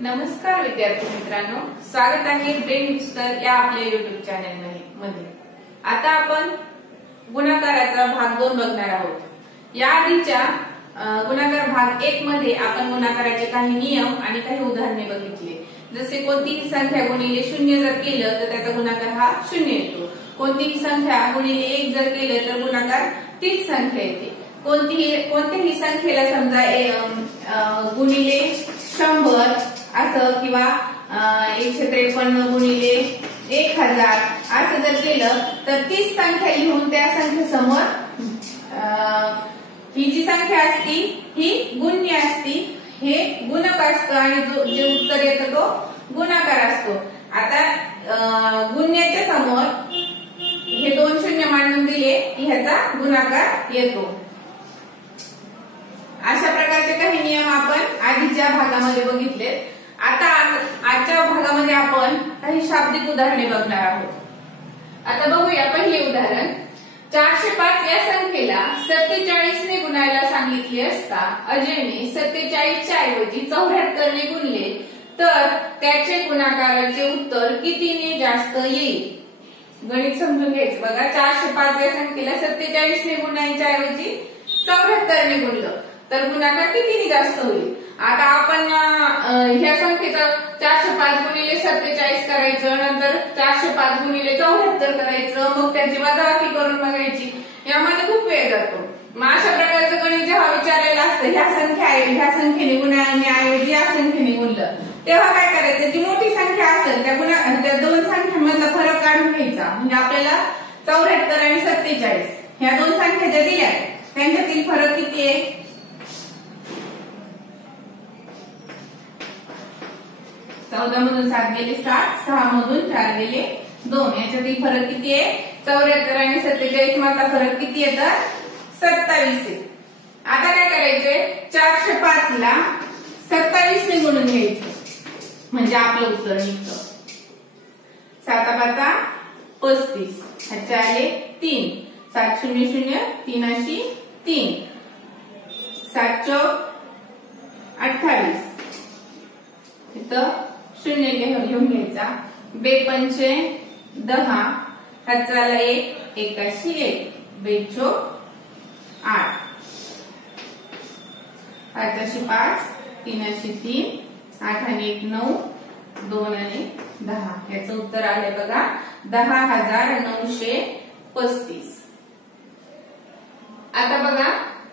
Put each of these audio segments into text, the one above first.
नमस्कार विद्यार्थी मित्रांनो, स्वागत आहे ब्रेन मिक्सर या आपल्या युट्यूब चॅनल मध्ये। आता आपण गुणाकाराचा भाग 2 बघणार आहोत। या आधीच्या गुणाकार भाग 1 मध्ये आपण गुणाकाराचे काही नियम आणि काही उदाहरणे बघितली। जसे कोणतीही संख्या गुणिले 0 जर केलं तर त्याचा गुणाकार हा 0 येतो। कोणतीही संख्या गुणिले 1 जर केलं तर गुणाकार तीच संख्या येते। कोणत्याही संख्येला समजा गुणिले 100 असं किंवा 153 गुणिले 1000 असं जर केलं तर तीच संख्या लिहून त्या संख्येसमोर ही जी संख्या असती ही गुण्य असती, हे गुणक असतं आणि जे उत्तर येतं तो गुणाकार असतो। आता गुण्याच्या समोर हे 2 शून्य मांडून दिले की ह्याचा गुणाकार येतो। अशा प्रकारचे काही नियम आपण आधीच्या भागामध्ये बघितले। आता आजच्या भागामध्ये आपण काही शाब्दिक उदाहरणे बघणार आहोत। आता बघूया पहिले उदाहरण। 405 या संख्येला 47 ने गुणायला सांगितले असता अजयने 47 च्या ऐवजी 74 ने गुणले तर त्याचे गुणाकाराचे उत्तर कितीने जास्त येईल। गणित समजून घ्यायचं बघा। 405 या संख्येला 47 ने गुणायच्या ऐवजी 74 ने गुणलं तर गुणाकार कितीने जास्त होईल। आता आपण ह्या संख्येचा 405 गुणिले 47 करायचं, नंतर 405 गुणिले 74 करायचं, मग त्याची वजाबाकी करून बघायची। यामध्ये खूप वेळ जातो। मग अशा प्रकारचं गणित जेव्हा विचारलेलं असतं ह्या संख्येने गुणण्याऐवजी या संख्येने गुणलं तेव्हा काय करायचं, जी मोठी संख्या असेल त्या दोन संख्यांमधला फरक काढून घ्यायचा। म्हणजे आपल्याला 74 आणि 47 ह्या दोन संख्या ज्या दिल्या त्यांच्यातील फरक किती आहे। 14 मधून 7 गेले 7, 6 मधून 4 गेले 2, याच्यातील फरक किती आहे 74 आणि 47 मधला फरक किती येतं 27 आहे। आता काय करायचंय 405 ला 27 ने गुणून घ्यायचं म्हणजे आपलं उत्तर निघतं। 7 5 35, ह्याचे आले 3, 7 0 0 3 अशी 3, 7 चौक 28, इथं 0 घेऊन घ्यायचा, 2 पंचे 10, ह्याचा आला 1, 1 अशी 1, 2 चौक 8, ह्याच्याशी 5, 3 अशी 3, 8 आणि 1 9, 2 आणि 10, याचं उत्तर आले बघा 10,935। आता बघा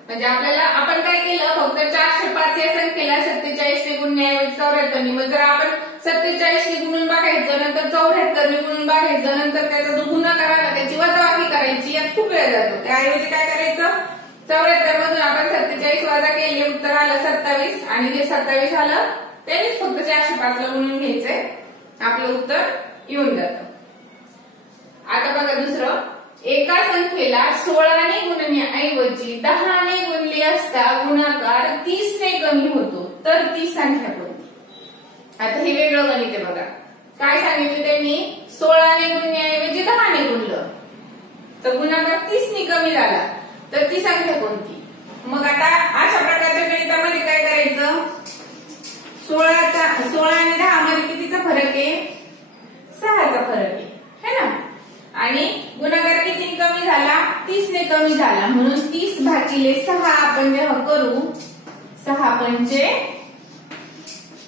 म्हणजे आपण काय केलं, फक्त 405 या संख्येला 47 ने गुणण्याऐवजी 74 ने, मग जर आपण 47 ने गुणून बघायचं, नंतर 74 ने गुणून बघायचं, नंतर त्याचा जो गुणाकार आला त्याची वजाबाकी करायची, यात खूप वेळ जातो। त्याऐवजी काय करायचं 74 मधून आपण 47 वजा केले, उत्तर आलं 27 आणि जे 27 आलं त्यानेच फक्त 405 ला गुणून घ्यायचंय, आपलं उत्तर येऊन जातं। आता बघा दुसरं, एका संख्येला 16 ने गुणण्याऐवजी 10 ने गुणले असता गुणाकार 30 ने कमी होतो तर ती संख्या कोणती। आता हे वेगळं गणित आहे बघा। काय सांगितलं त्यांनी 16 ने गुणण्याऐवजी 10 ने गुणलं तर गुणाकार 30 ने कमी झाला तर ती संख्या कोणती। मग आता अशा प्रकारच्या गणितामध्ये काय करायचं, 16 आणि 10 मध्ये कितीचा फरक आहे 6चा फरक आहे ना, आणि गुणाकार किती कमी झाला 30 ने कमी झाला, म्हणून 30 भागिले 6 आपण जेव्हा करू 6 पंचे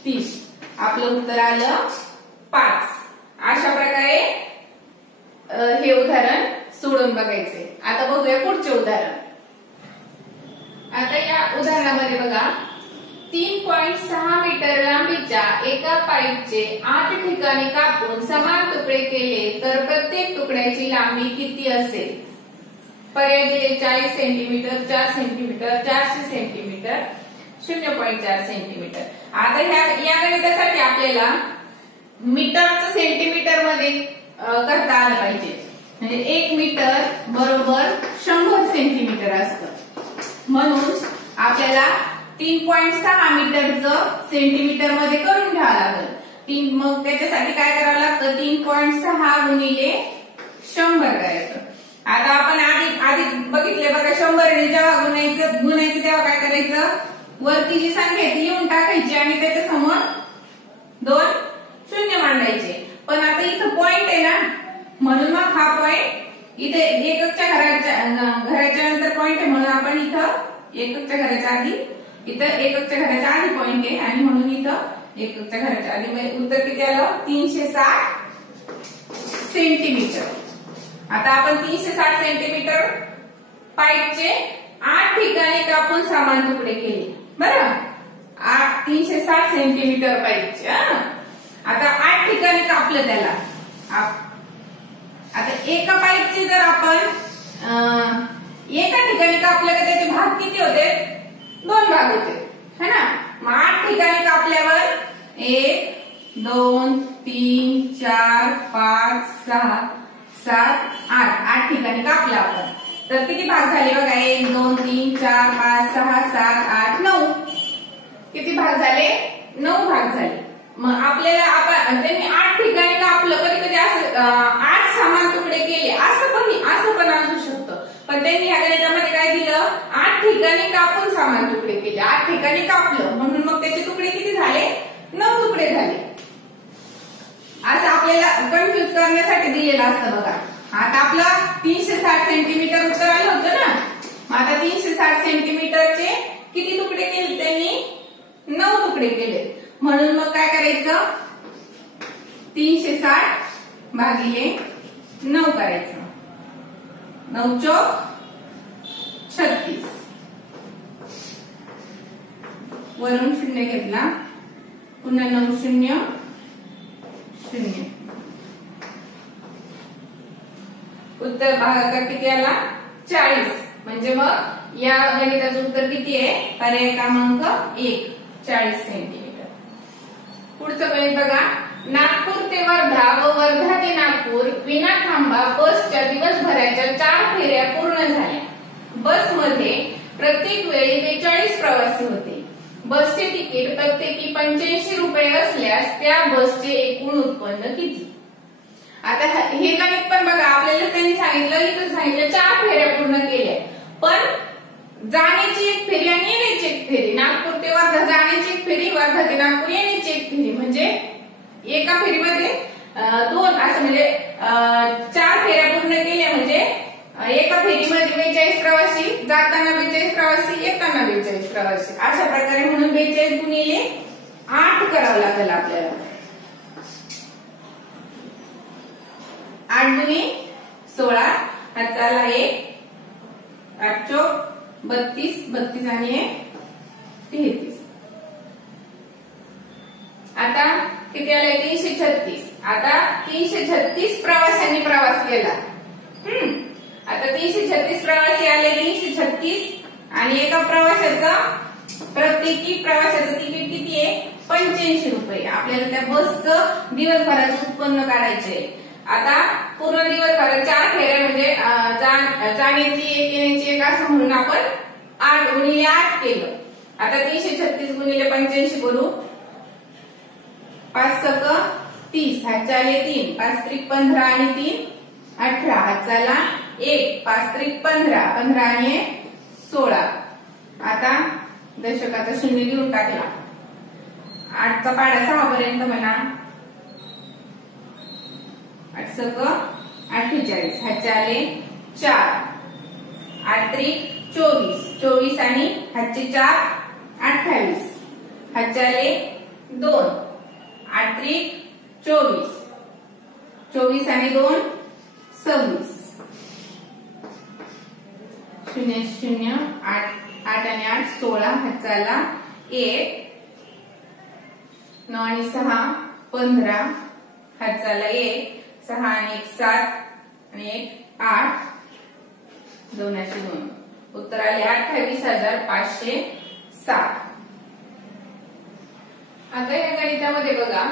30, आपलं उत्तर आलं 5। अशा प्रकारे हे उदाहरण सोडून बघायचे। आता बघूया पुढचे उदाहरण। आता या उदाहरणामध्ये बघा 3.6 मीटर लांबीच्या एका पाईपचे 8 ठिकाणी कापून समान तुकडे केले तर प्रत्येक तुकड्याची लांबी किती असेल। पर्याय दिले 40 सेंटीमीटर, 4 सेंटीमीटर, 400 सेंटीमीटर, 0.4 सेंटीमीटर। आता या गणितासाठी आपल्याला मीटरचं सेंटीमीटर मध्ये करता आलं पाहिजे। म्हणजे 1 मीटर बरोबर 100 सेंटीमीटर असतं, म्हणून आपल्याला 3.6 मीटरचं सेंटीमीटर मध्ये करून घ्यावं लागेल। मग त्याच्यासाठी काय करावं लागतं 3.6 गुणिले 100 करायचं। आता आपण आधी बघितले बघा 100 ने जेव्हा गुणायचं तेव्हा काय करायचं, वरती जी संख्या ती लिहून टाकायची आणि त्याच्या समोर 2 शून्य मांडायचे. पण आता इथं पॉइंट आहे ना, म्हणून मग हा पॉइंट इथे एककच्या घराच्या नंतर पॉइंट आहे, म्हणून आपण इथं एककच्या घराच्या आधी, इथं एककच्या घराच्या आधी पॉइंट आहे आणि म्हणून इथं एककच्या घराच्या आधी. म्हणजे उत्तर किती आलं? 360 सेंटीमीटर. आता आपण 360 सेंटीमीटर पाईपचे 8 ठिकाणी कापून समान तुकडे केले. बरं, 360 सेंटीमीटर पाईपचे. आता 8 ठिकाणी कापलं त्याला. आता एका पाईपचे जर आपण एका ठिकाणी कापलं तर त्याचे भाग किती होते? 2 भाग होते, है ना. मग 8 ठिकाणी कापल्यावर 1 2 3 4 5 6 7 8 8 ठिकाणी कापलं आपण. तर किती भाग झाले बघा? 1 2 3 4 5 6 7 8 9. किती भाग झाले? 9 भाग झाले. मग आपल्याला आपण त्यांनी 8 ठिकाणी कापलं. कधी कधी असं 8 समान तुकडे केले असं पण असू शकतं. पण त्यांनी या गणितामध्ये काय दिलं? 8 ठिकाणी कापून समान तुकडे केले. 8 ठिकाणी कापलं म्हणून मग त्याचे तुकडे किती झाले? 9 तुकडे झाले. असं आपल्याला कन्फ्युज करण्यासाठी दिलेलं असतं बघा. आता आपला 360 सेंटीमीटर उत्तर आलं होतं ना. आता 360 सेंटीमीटरचे किती तुकडे केले त्यांनी? 9 तुकडे केले. म्हणून मग काय करायचं? 360 भागिले 9 करायचं. 9 चौक 36. वरून 0 घेतला, पुन्हा 9 0 0. उत्तर भागाकार किती आला? 40. म्हणजे मग या गणिताचं उत्तर किती आहे? पर्याय क्रमांक 1 40 सेंटीमीटर. पुढचं गणित बघा. नागपूर ते वर्धा व वर्धा ते नागपूर विना थांबा बसच्या दिवसभराच्या 4 फेऱ्या पूर्ण झाल्या. बसमध्ये प्रत्येक वेळी 42 प्रवासी होते. बसचे तिकीट प्रत्येकी 85 रुपये असल्यास त्या बसचे एकूण उत्पन्न किती? आता हे गणित पण बघा, आपल्याला त्यांनी सांगितलं, इथं सांगितलं 4 फेऱ्या पूर्ण केल्या. पण जाण्याची एक फेरी आणि येण्याची एक फेरी. नागपूर ते वर्धा जाण्याची एक फेरी, वर्धा ते नागपूर येण्याची एक फेरी. म्हणजे एका फेरीमध्ये 2 असं म्हणजे 4 फेऱ्या पूर्ण केल्या. म्हणजे एका फेरीमध्ये 42 प्रवासी, जाताना 42 प्रवासी, येताना 42 प्रवासी. अशा प्रकारे म्हणून 42 गुणिले 8 करावं लागेल आपल्याला. 8 दुनी 16, हाताला 1, 8 चौक 32, 32 आणि 33. आता किती आले? 336. आता 336 प्रवाशांनी प्रवास केला. आता 336 प्रवासी आले. 336 आणि एका प्रवाशाचं प्रत्येकी प्रवाशाचं तिकीट किती आहे? 85 रुपये. आपल्याला त्या बसचं दिवसभराचं उत्पन्न काढायचंय. आता पूर्ण दिवसभरात 4 फेऱ्या म्हणजे जाण्याची एक येण्याची एक असं म्हणून आपण 8 गुणिले 8 केलं. आता 336 गुणिले 85 करू. 5 सक 30, हातचाले 3, 5 त्रिक 15 आणि 3 18, हातचाला 1, 5 त्रिक 15, 15 आणि 16. आता दशकाचा 0 लिहून टाकला. 8चा पाडा 6 पर्यंत म्हणा. 8 सक 48, हातचाले 4, 8 त्रिक 24, 24 आणि हातचे 4 28, हातचाले 2, 8 त्रिक 24, 24 आणि 2 26, 0 0 8 8 आणि 8 16, हातचाला 1, 9 आणि 6 15, हातचाला 1, 6 आणि 1 7 आणि 1 8, 2 अशी 2. उत्तर आले 28,560. आता या गणितामध्ये बघा,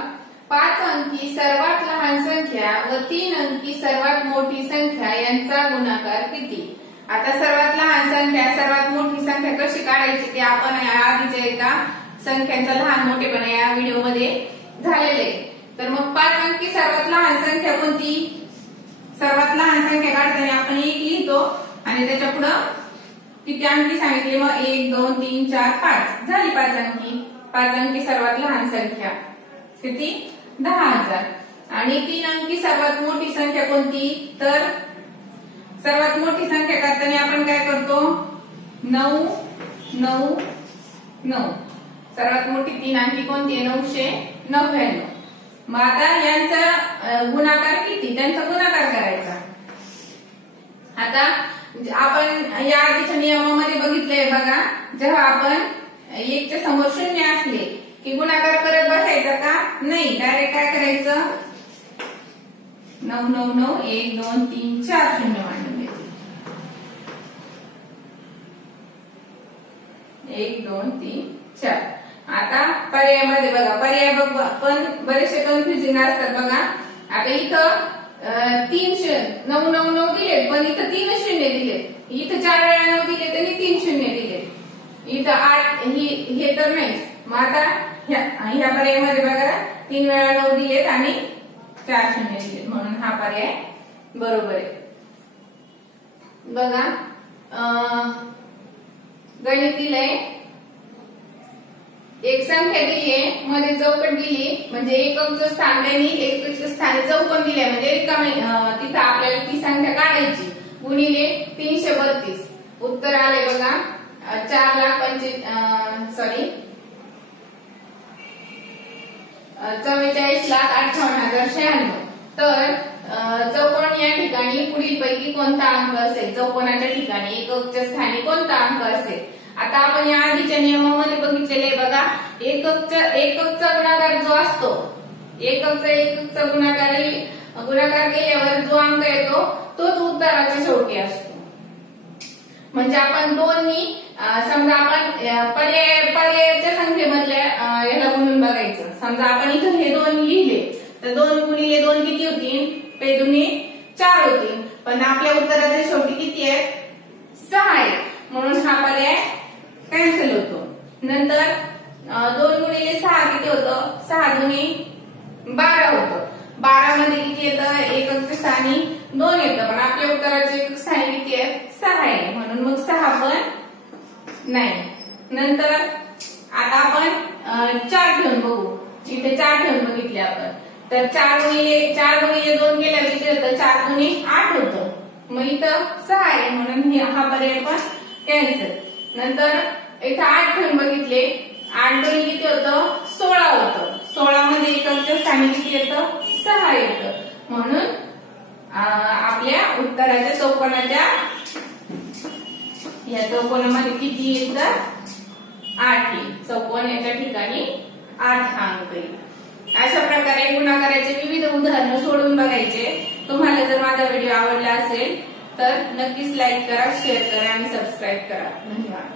5 अंकी सर्वात लहान संख्या व 3 अंकी सर्वात मोठी संख्या यांचा गुणाकार किती? आता सर्वात लहान संख्या सर्वात मोठी संख्या कशी काढायची ते आपण आधीच्या एका संख्यांचा लहान मोठेपणा या व्हिडिओ मध्ये झालेले. तर मग 5 अंकी सर्वात लहान संख्या कोणती? सर्वात लहान संख्या काढताना आपण 1 लिहितो आणि त्याच्या पुढे किती अंकी सांगितले? मग 1 2 3 4 5 झाली 5 अंकी. 5 अंकी सर्वात लहान संख्या. किती 10,000. आणि 3 अंकी सर्वात मोठी संख्या कोणती, तर सर्वात मोठी संख्या करताना आपण काय करतो 9 9 9. सर्वात मोठी 3 अंकी कोणती आहे 999. मग आता यांचा गुणाकार किती, त्यांचा गुणाकार करायचा. आता आपण या आधीच्या नियमामध्ये बघितलंय बघा, जेव्हा आपण 1 च्या समोर 0 असले की गुणाकार करत बसायचा का नाही, डायरेक्ट काय करायचं 9 9 9 1 2 3 4 शून्य मांडून घ्यायचे. 1 2 3 4. आता पर्यायामध्ये बघा, पर्याय पण बरेचसे कन्फ्युजिंग असतात बघा. आता इथं 9 9 9 दिलेत, पण इथं 3 शून्य दिलेत. इथं 4 वेळा 9 दिले तरी 3 शून्य दिलेत. इथं 8 हे तर नाही. मग आता ह्या पर्यायामध्ये बघा 3 वेळा 9 दिलेत आणि 4 शून्य दिलेत, म्हणून हा पर्याय बरोबर आहे. बघा गणित दिलंय, एक संख्या दिलीये, मध्ये चौकट दिली, म्हणजे एककचं स्थान त्यांनी एककच्या स्थानी चौकोन दिले, म्हणजे रिकामी तिथं आपल्याला ती संख्या काढायची. गुणिले 332. उत्तर आले बघा 44,58,096. तर चौकोन या ठिकाणी पुढील पैकी कोणता अंक असेल, चौकोनाच्या ठिकाणी एककच्या स्थानी कोणता अंक असेल. आता आपण या आधीच्या नियमामध्ये बघितलेले बघा, एककचा गुणाकार जो असतो, एककचा गुणाकार केल्यावर जो अंक येतो तोच उत्तराच्या शेवटी असतो. म्हणजे आपण दोन्ही समजा आपण पर्यायाच्या संख्येमधल्या याला म्हणून बघायचं. समजा आपण इथं हे 2 लिहिले तर 2 गुणिले 2 किती होतील, पे दुनी 4 होतील, पण आपल्या उत्तराच्या शेवटी किती आहे 6 आहे, म्हणून हा पर्याय कॅन्सल होतो. नंतर 2 गुणिले 6 किती होतं, 6 दुनी 12 होतं. 12 मध्ये किती येतं, एककच्या स्थानी 2 येतं, पण आपल्या उत्तराचे एकक स्थानी किती आहे 6 आहे, म्हणून मग 6 पण नाही. नंतर आता आपण 4 ठेवून बघू. इथे 4 ठेवून बघितले आपण, तर 4 गुणिले 2 केल्यावर किती होतं, 4 दुनी 8 होतं. मग इथं 6 आहे, म्हणून हा पर्याय पण कॅन्सल. नंतर इथं 8 ठेवून बघितले, 8 दुनी किती होतं 16 होतं. 16 मध्ये एककच्या स्थानी किती येतं 6 येतं, म्हणून आपल्या उत्तराच्या चौकोनाच्या या चौकोनामध्ये किती येईल तर 8 येईल. चौकोन याच्या ठिकाणी 8 हा अंक येईल. अशा प्रकारे गुणाकाराचे विविध उदाहरणं सोडून बघायचे. तुम्हाला जर माझा व्हिडिओ आवडला असेल तर नक्कीच लाईक करा, शेअर करा आणि सबस्क्राईब करा. धन्यवाद.